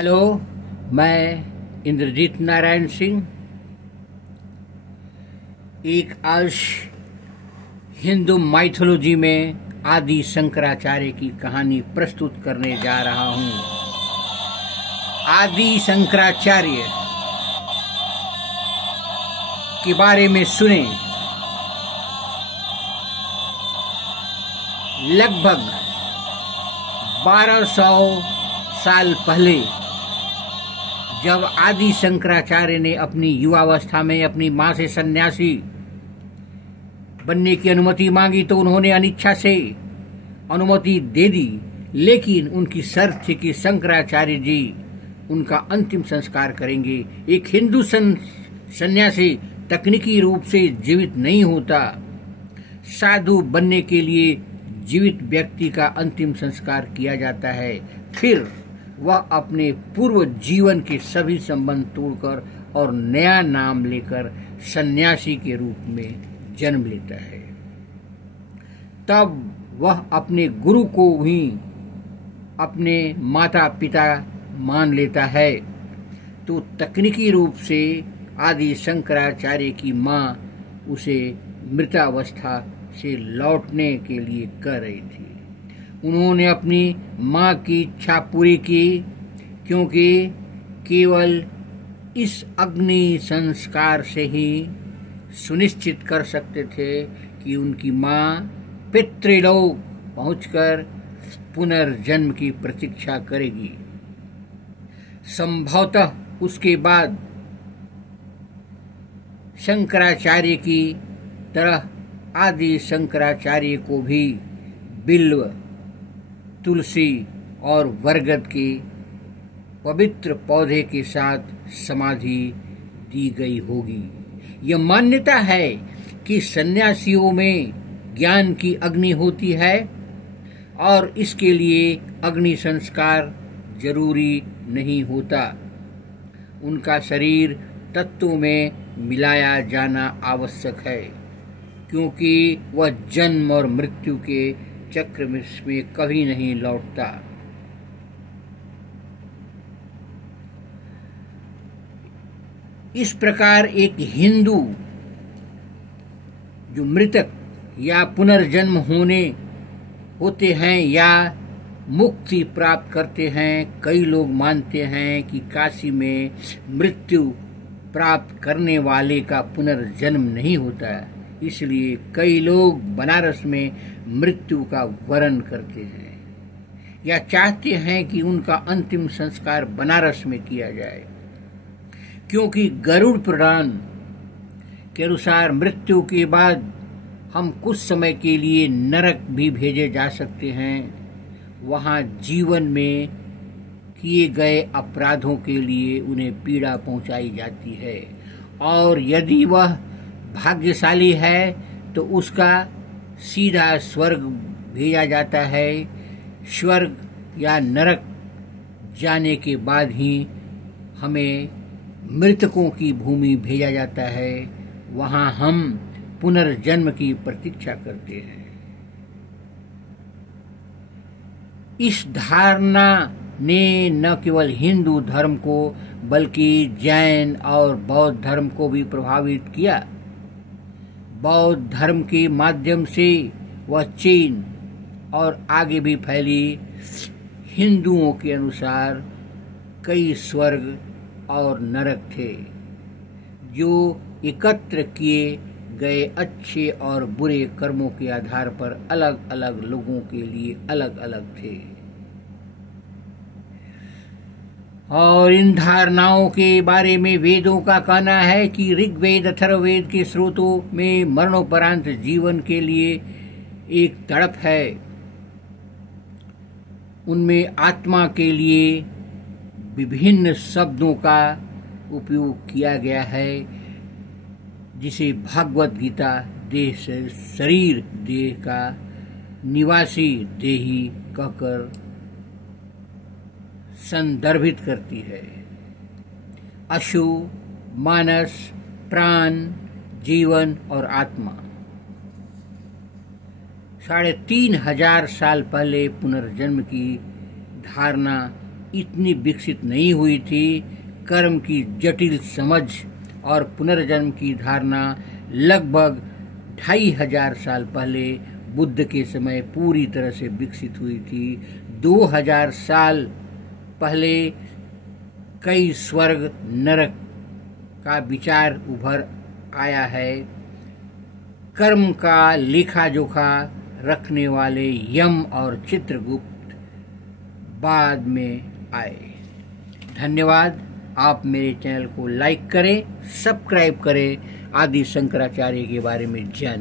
Hello, मैं इंद्रजीत नारायण सिंह एक आज हिंदू माइथोलॉजी में आदि शंकराचार्य की कहानी प्रस्तुत करने जा रहा हूँ। आदि शंकराचार्य के बारे में सुने। लगभग 1200 साल पहले जब आदि शंकराचार्य ने अपनी युवावस्था में अपनी मां से सन्यासी बनने की अनुमति मांगी तो उन्होंने अनिच्छा से अनुमति दे दी, लेकिन उनकी शर्त थी कि शंकराचार्य जी उनका अंतिम संस्कार करेंगे। एक हिंदू सन्यासी तकनीकी रूप से जीवित नहीं होता। साधु बनने के लिए जीवित व्यक्ति का अंतिम संस्कार किया जाता है, फिर वह अपने पूर्व जीवन के सभी संबंध तोड़कर और नया नाम लेकर सन्यासी के रूप में जन्म लेता है। तब वह अपने गुरु को ही अपने माता पिता मान लेता है। तो तकनीकी रूप से आदि शंकराचार्य की मां उसे मृतावस्था से लौटने के लिए कह रही थी। उन्होंने अपनी मां की इच्छा पूरी की, क्योंकि केवल इस अग्नि संस्कार से ही सुनिश्चित कर सकते थे कि उनकी मां पितृलोक पहुंचकर पुनर्जन्म की प्रतीक्षा करेगी। संभवतः उसके बाद शंकराचार्य की तरह आदि शंकराचार्य को भी बिल्व, तुलसी और बरगद के पवित्र पौधे के साथ समाधि दी गई होगी। यह मान्यता है कि सन्यासियों में ज्ञान की अग्नि होती है और इसके लिए अग्नि संस्कार जरूरी नहीं होता। उनका शरीर तत्वों में मिलाया जाना आवश्यक है, क्योंकि वह जन्म और मृत्यु के चक्र में कभी नहीं लौटता। इस प्रकार एक हिंदू जो मृतक या पुनर्जन्म होते हैं या मुक्ति प्राप्त करते हैं, कई लोग मानते हैं कि काशी में मृत्यु प्राप्त करने वाले का पुनर्जन्म नहीं होता है। इसलिए कई लोग बनारस में मृत्यु का वरण करते हैं या चाहते हैं कि उनका अंतिम संस्कार बनारस में किया जाए, क्योंकि गरुड़ पुराण के अनुसार मृत्यु के बाद हम कुछ समय के लिए नरक भी भेजे जा सकते हैं। वहां जीवन में किए गए अपराधों के लिए उन्हें पीड़ा पहुंचाई जाती है, और यदि वह भाग्यशाली है तो उसका सीधा स्वर्ग भेजा जाता है। स्वर्ग या नरक जाने के बाद ही हमें मृतकों की भूमि भेजा जाता है। वहां हम पुनर्जन्म की प्रतीक्षा करते हैं। इस धारणा ने न केवल हिंदू धर्म को बल्कि जैन और बौद्ध धर्म को भी प्रभावित किया। बौद्ध धर्म के माध्यम से वह चीन और आगे भी फैली। हिंदुओं के अनुसार कई स्वर्ग और नरक थे, जो एकत्र किए गए अच्छे और बुरे कर्मों के आधार पर अलग अलग लोगों के लिए अलग अलग थे। और इन धारणाओं के बारे में वेदों का कहना है कि ऋग्वेद अथर्ववेद के स्रोतों में मरणोपरांत जीवन के लिए एक तड़प है। उनमें आत्मा के लिए विभिन्न शब्दों का उपयोग किया गया है, जिसे भागवत गीता देह से शरीर देह का निवासी देही कहकर संदर्भित करती है। अशु, मानस, प्राण, जीवन और आत्मा। 3,500 साल पहले पुनर्जन्म की धारणा इतनी विकसित नहीं हुई थी। कर्म की जटिल समझ और पुनर्जन्म की धारणा लगभग 2500 साल पहले बुद्ध के समय पूरी तरह से विकसित हुई थी। 2000 साल पहले कई स्वर्ग नरक का विचार उभर आया है। कर्म का लेखा जोखा रखने वाले यम और चित्रगुप्त बाद में आए। धन्यवाद। आप मेरे चैनल को लाइक करें, सब्सक्राइब करें, आदि शंकराचार्य के बारे में जानें।